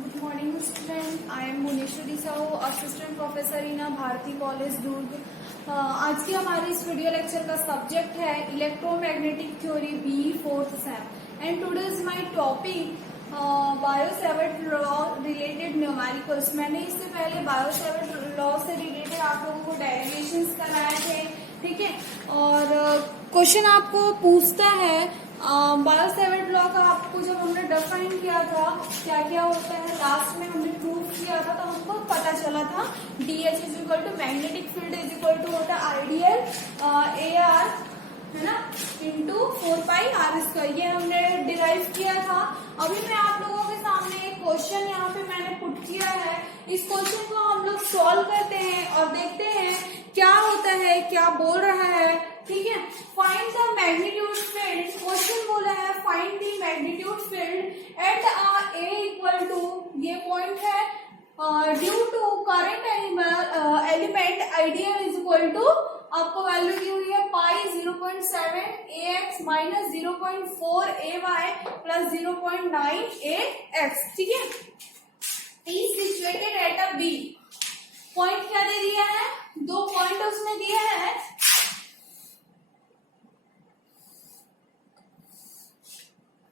Good morning student. I am Munishwari Sahu, assistant professor in Bharti college Durg. आज की हमारी इस वीडियो लेक्चर का सब्जेक्ट है electromagnetic theory B fourth sem and today is my topic Biot Savart law related numericals. मैंने इससे पहले bio-Savart law से रिलेटेड आप लोगों को डेरिवेशंस कराए थे, ठीक है. और क्वेश्चन आपको पूछता है बायो-सैवर्ट लॉ का आपको जब हमने डिफाइन किया था क्या क्या होता है, लास्ट में हमने प्रूव किया था तो हमको पता चला था DH is equal to magnetic field is equal to होता है आइडियल AR है ना इंटू 4πr². ये हमने डिराइव किया था. अभी मैं आप लोगों के सामने एक क्वेश्चन यहाँ पे मैंने पुट किया है. इस क्वेश्चन को हम लोग सॉल्व करते हैं और देखते हैं क्या होता है, क्या बोल रहा है, ठीक है. Find the magnitude field. Question बोला है find the magnitude field at A equal to, ये पॉइंट है, due to current element ideal is equal to, आपको वैल्यू दी हुई है pi 0.7 ax minus 0.4 ay plus 0.9 ax, ठीक है. Is situated at a B. Point क्या दे दिया है, दो पॉइंट उसने दिया है.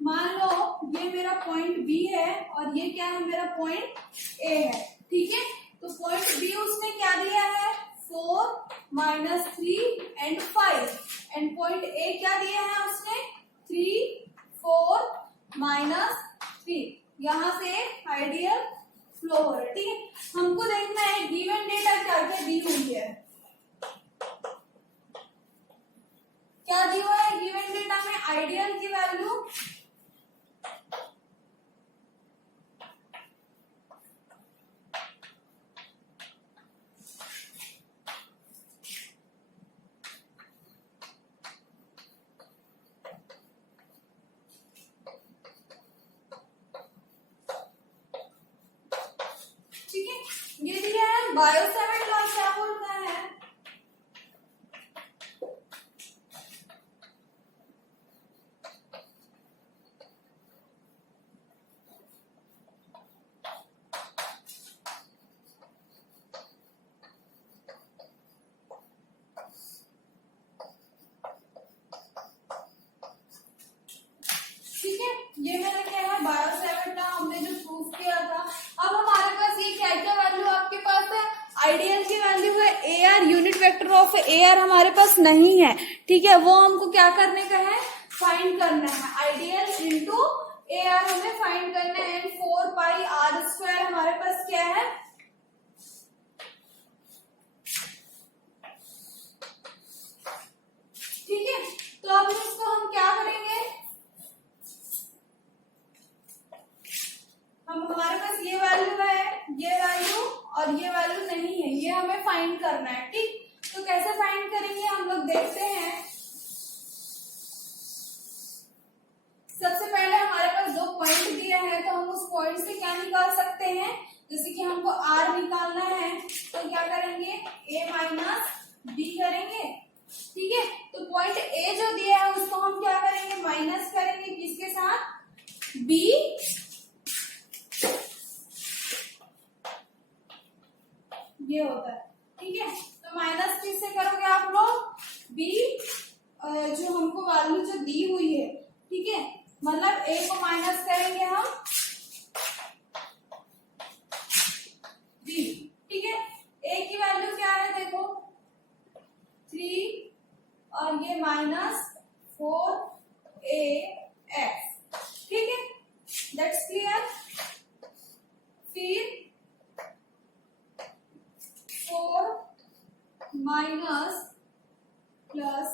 मान लो ये मेरा पॉइंट बी है और ये क्या है, मेरा पॉइंट ए है, ठीक है. तो पॉइंट बी उसने क्या दिया है 4 minus 3 and 5 and point A क्या दिया है उसने 3 4 माइनस 3. यहां से आइडियल फ्लो हो रहा है, ठीक है. हमको देखना है गिवन डेटा क्या क्या दी हुई है. क्या दी हुआ है गिवन डेटा में, आइडियल की वैल्यू ये दिया है. बायो-सैवर्ट लॉ क्या बोलता है, ठीक है. ये मैंने क्या है बायो-सैवर्ट लॉ हमने जो प्रूफ किया था. अब हमारे पास ये क्या क्या वैल्यू आपके पास है, आइडियल की वैल्यू है AR, unit vector of AR हमारे पास नहीं है, ठीक है. वो हमको क्या करने का है, फाइंड करना है. आइडियल इंटू AR हमें फाइंड करना है. 4πr² हमारे पास क्या है, ठीक है. तो अब इसको हम क्या करेंगे, हमारे पास ये वैल्यू है, ये वैल्यू और ये वैल्यू नहीं है, ये हमें फाइंड करना है, ठीक. तो कैसे फाइंड करेंगे हम लोग देखते हैं. सबसे पहले हमारे पास दो पॉइंट दिया है तो हम उस पॉइंट से क्या निकाल सकते हैं, जैसे कि हमको R निकालना है तो क्या करेंगे A माइनस B करेंगे, ठीक है. तो पॉइंट A जो दिया है उसको हम क्या करेंगे, माइनस करेंगे किसके साथ, B, ये होता है, ठीक है. तो माइनस किससे करोगे आप लोग, B जो हमको वैल्यू जो दी हुई है, ठीक है, मतलब A को माइनस करेंगे हम B, ठीक है. A की वैल्यू क्या है देखो 3 और ये माइनस 4AX, ठीक है. That's clear. फिर 4 minus plus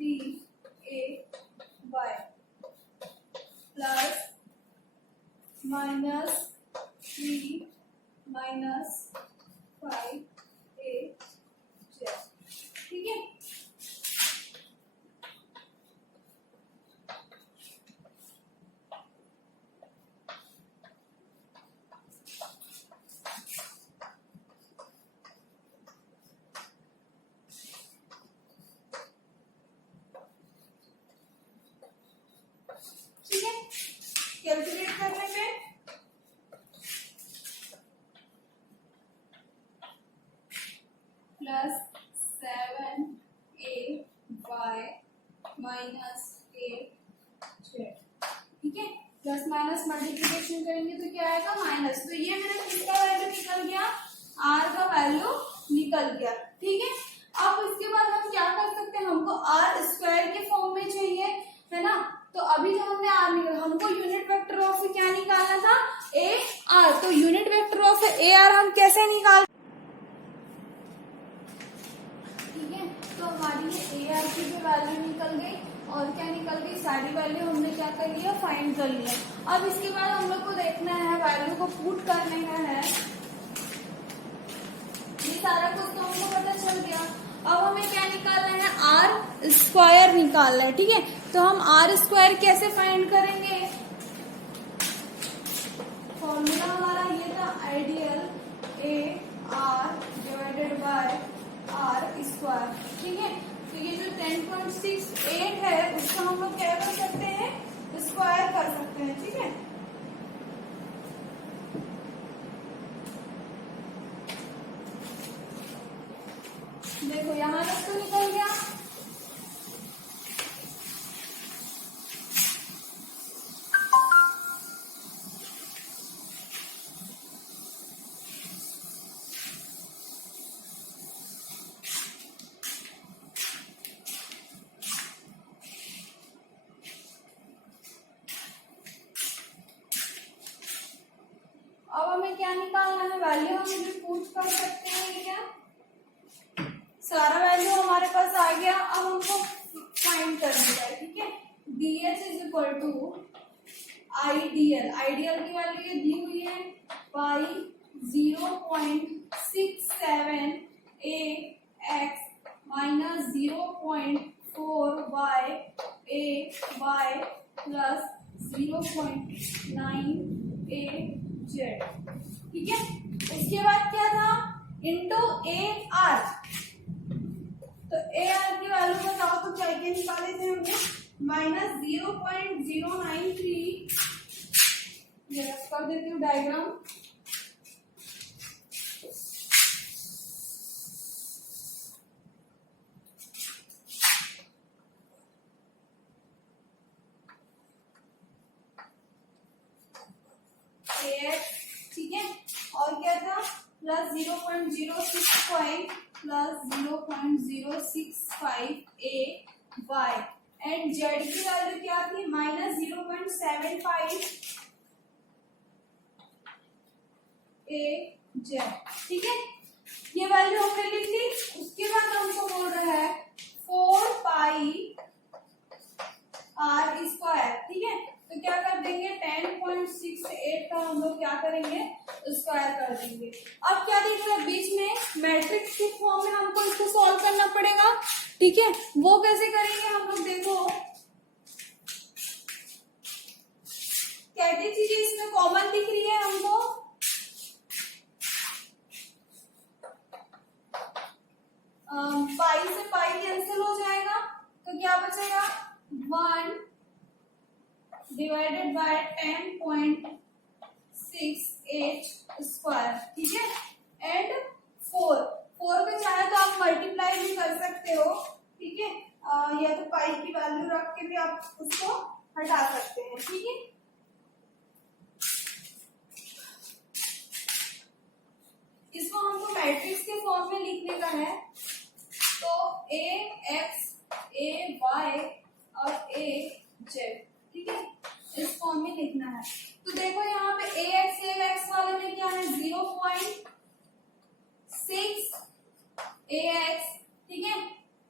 3AY plus minus 3 minus 5AZ, ठीक है. कैलकुलेट करने पे प्लस माइनस मल्टीप्लीकेशन करेंगे तो क्या आएगा माइनस। तो ये मेरा किसका वैल्यू निकल गया, आर का वैल्यू निकल गया। ठीक है, अब इसके बाद हम क्या कर सकते हैं, हमको आर स्क्वायर के फॉर्म में चाहिए, है ना। तो अभी जो हमने आर निकाला, हमको यूनिट वेक्टर ऑफ क्या निकालना था, ए आर। तो unit vector of A R हम कैसे निकाल, ठीक है। तो हमारी ये ए आर की भी वैल्यू निकल गई और क्या निकल गई, सारी वैल्यू हमने क्या कर लिया, फाइंड कर लिया। अब इसके बाद हम लोग को देखना है, वैल्यू को पुट करने का है। ये सारा कुछ तो हमको पता चल गया। अब हमें क्या निकालना है, आर स्क्वायर निकालना है। ठीक है, तो हम आर स्क्वायर कैसे फाइंड करेंगे, फॉर्मूला हमारा ये था, ideal A R divided by R square. ठीक है, तो ये जो 10.68 है उसको हम लोग क्या कर सकते हैं, स्क्वायर कर सकते हैं। ठीक है, देखो यहाँ तक तो निकल गया। अब हमें क्या निकालना है, वैल्यू हम भी पूछ कर सकते हैं क्या, सारा वैल्यू हमारे पास आ गया। अब हमको फाइंड करना है। ठीक है, dh is equal to ideal, ideal की वैल्यू ये दी हुई है by 0.67 ax minus 0.4 y plus 0.9 az। ठीक है, उसके बाद क्या था, इंटू ए आर। तो ए आर की वैल्यू बताओ तो क्या क्या निकाले थे हमने, माइनस 0.093, ये कर देती हूँ डायग्राम। ठीक है, और क्या था, plus 0.065 plus 0.065 A Y, and Z की वैल्यू क्या थी, माइनस 0.75 ए जेड। ठीक है, ये वैल्यू हमने लिख ली। उसके बाद हमको बोल रहा है 4 पाई आर स्क्वायर। ठीक है, तो क्या कर देंगे, 10.68 का हम लोग क्या करेंगे, स्क्वायर कर देंगे। अब क्या देखिए, बीच में मैट्रिक्स के फॉर्म में हमको इसको सॉल्व करना पड़ेगा। ठीक है, वो कैसे करेंगे हम लोग, देखो क्या क्या चीजें इसमें कॉमन दिख रही है हमको, पाई से पाई कैंसिल हो जाएगा, तो क्या बचेगा, 1 डिवाइडेड बाय 10.68 स्क्वायर। ठीक है, एंड 4 पे चाहे तो आप मल्टीप्लाई भी कर सकते हो। ठीक है, या तो पाई की वैल्यू रख के भी आप उसको हटा सकते हैं। ठीक है, इसको हमको मैट्रिक्स के फॉर्म में लिखने का है। तो ए एक्स, ए वाई और ए जेड, ठीक है, इस फॉर्म में लिखना है। तो देखो यहाँ पे ए एक्स वाले में क्या है, 0.6 ए एक्स, ठीक है,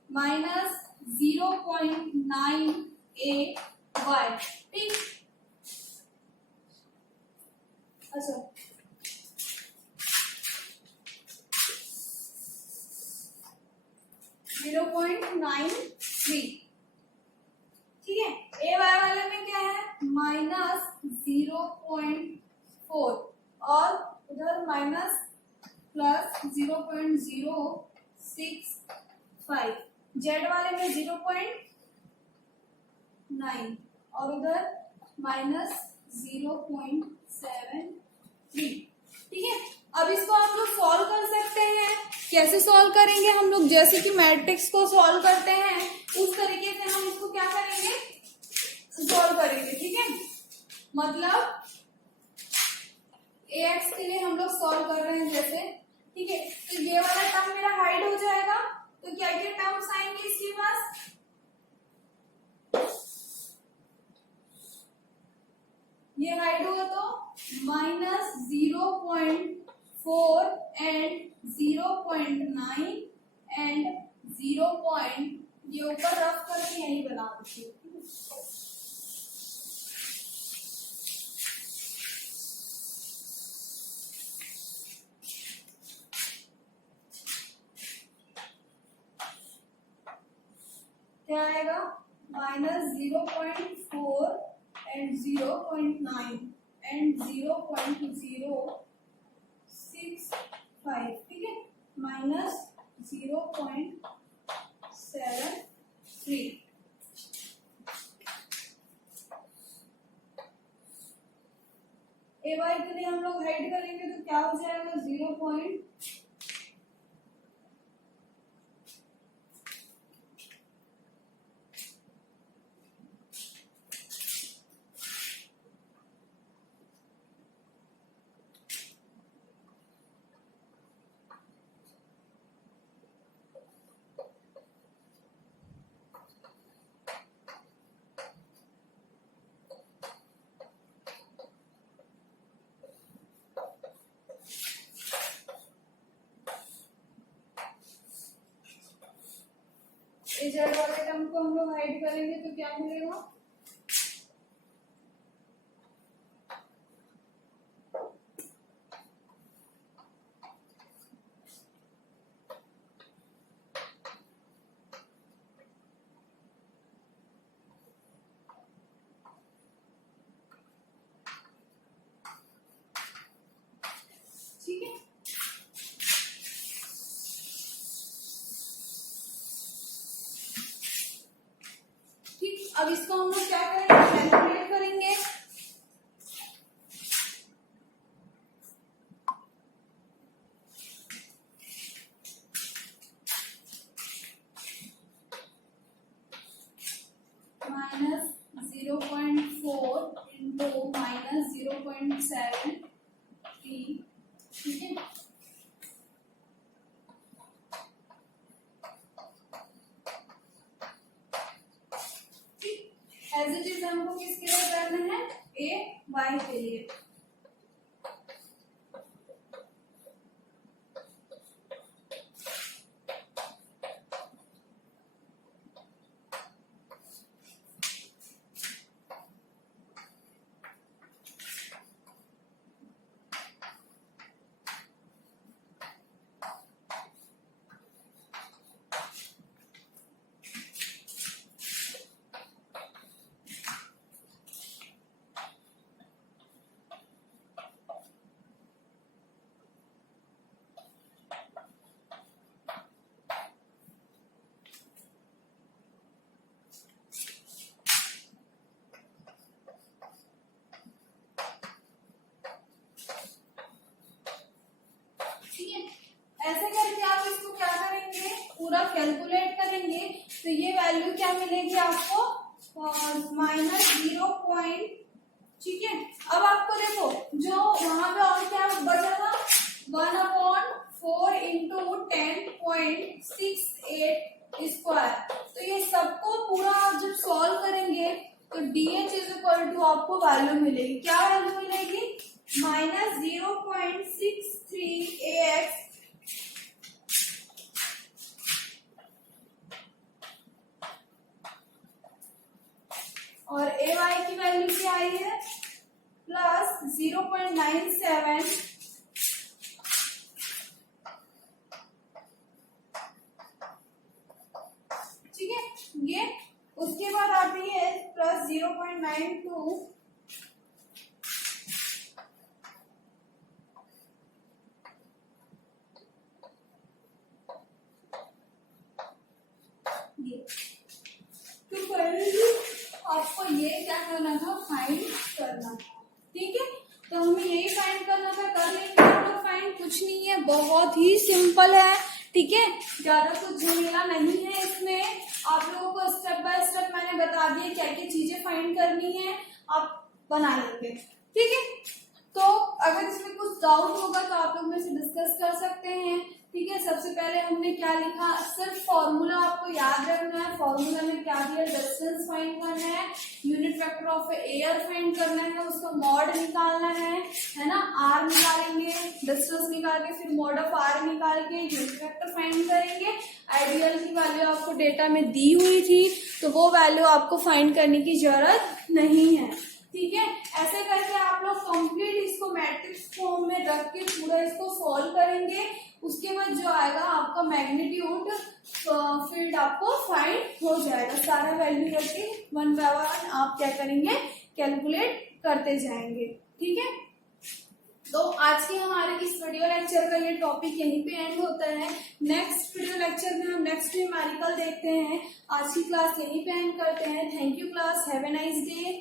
माइनस 0.9 ए वाई। ठीक, अच्छा 0.93। ठीक है, ए वाई वाले में क्या है, माइनस 0.4 और उधर माइनस प्लस 0.065। जेड वाले में 0.9 और उधर माइनस 0.73। ठीक है, अब इसको हम लोग सॉल्व कर सकते हैं। कैसे सॉल्व करेंगे हम लोग, जैसे कि मैट्रिक्स को सॉल्व करते हैं उस तरीके से हम इसको क्या करेंगे, सॉल्व करेंगे। ठीक है, मतलब ax के लिए हम लोग सॉल्व कर रहे हैं जैसे, ठीक है। तो ये वाला टर्म मेरा हाइड हो जाएगा, तो क्या क्या टर्म्स आएंगे इसके पास, ये हाइड हुआ तो -0.4 एंड 0.9 एंड 0. ये ऊपर रफ करके यही बना दीजिए। क्या आएगा, -0.4 एंड 0.9 एंड 0.065, ठीक है, -0.73। ए वाई के लिए हम लोग हाइड करेंगे तो क्या हो जाएगा, 0. इस वाले टर्म को हम लोग हाइड करेंगे तो क्या मिलेगा, ठीक है। ठीक, अब इसको हम लोग क्या करेंगे, कैलकुलेट करेंगे। -0.4 इंटू -0.73, ठीक है। एज इट इज हमको किसके लिए करना है, ए वाई के लिए। ऐसे करके आप इसको क्या करेंगे, पूरा कैलकुलेट करेंगे तो ये वैल्यू क्या मिलेगी आपको, -0. ठीक है। अब आपको देखो जो वहां पे और क्या बचा था, 1/4 इंटू 10.68 तो ये सबको पूरा आप जब सॉल्व करेंगे तो DH इज इक्वल टू आपको वैल्यू मिलेगी, क्या वैल्यू मिलेगी, -0.63 AX और AY की वैल्यू क्या आई है, +0.97 ठीक है। ये उसके बाद आती है +0.92 तो आपको ये क्या करना था, फाइंड करना था, ठीक है। तो हमें यही फाइंड करना था, कर लेंगे हम लोग फाइंड, कुछ नहीं है, बहुत ही सिंपल है, ठीक है, ज्यादा कुछ झमेला नहीं है इसमें। आप लोगों को स्टेप बाय स्टेप मैंने बता दिया क्या क्या चीजें फाइंड करनी है। आप बना लेंगे। ठीक है, तो अगर इसमें कुछ डाउट होगा तो आप लोग मेरे से डिस्कस कर सकते हैं। ठीक है, सबसे पहले हमने क्या लिखा, सिर्फ फॉर्मूला आपको याद रखना है। फॉर्मूला में क्या दिया, डिस्टेंस फाइंड करना है, unit vector of air find करना है, उसका मॉड निकालना है ना। आर निकालेंगे, डिस्टेंस निकाल के फिर मॉड ऑफ आर निकाल के यूनिट वेक्टर फाइंड करेंगे। आइडियल की वैल्यू आपको डेटा में दी हुई थी, तो वो वैल्यू आपको फाइंड करने की जरूरत नहीं है। ठीक है, ऐसे करके आप लोग कंप्लीट इसको मैट्रिक्स फॉर्म में रख के पूरा इसको सॉल्व करेंगे। उसके बाद जो आएगा आपका मैग्नीट्यूड फील्ड आपको फाइंड हो जाएगा। सारा वैल्यू रख के वन बाय वन आप क्या करेंगे, कैलकुलेट करते जाएंगे। ठीक है, तो आज के हमारे इस वीडियो लेक्चर का ये टॉपिक यहीं पे एंड होता है। नेक्स्ट वीडियो लेक्चर में हम नेक्स्ट न्यूमेरिकल देखते हैं। आज की क्लास यहीं पे एंड करते हैं। Thank you class, have a nice day.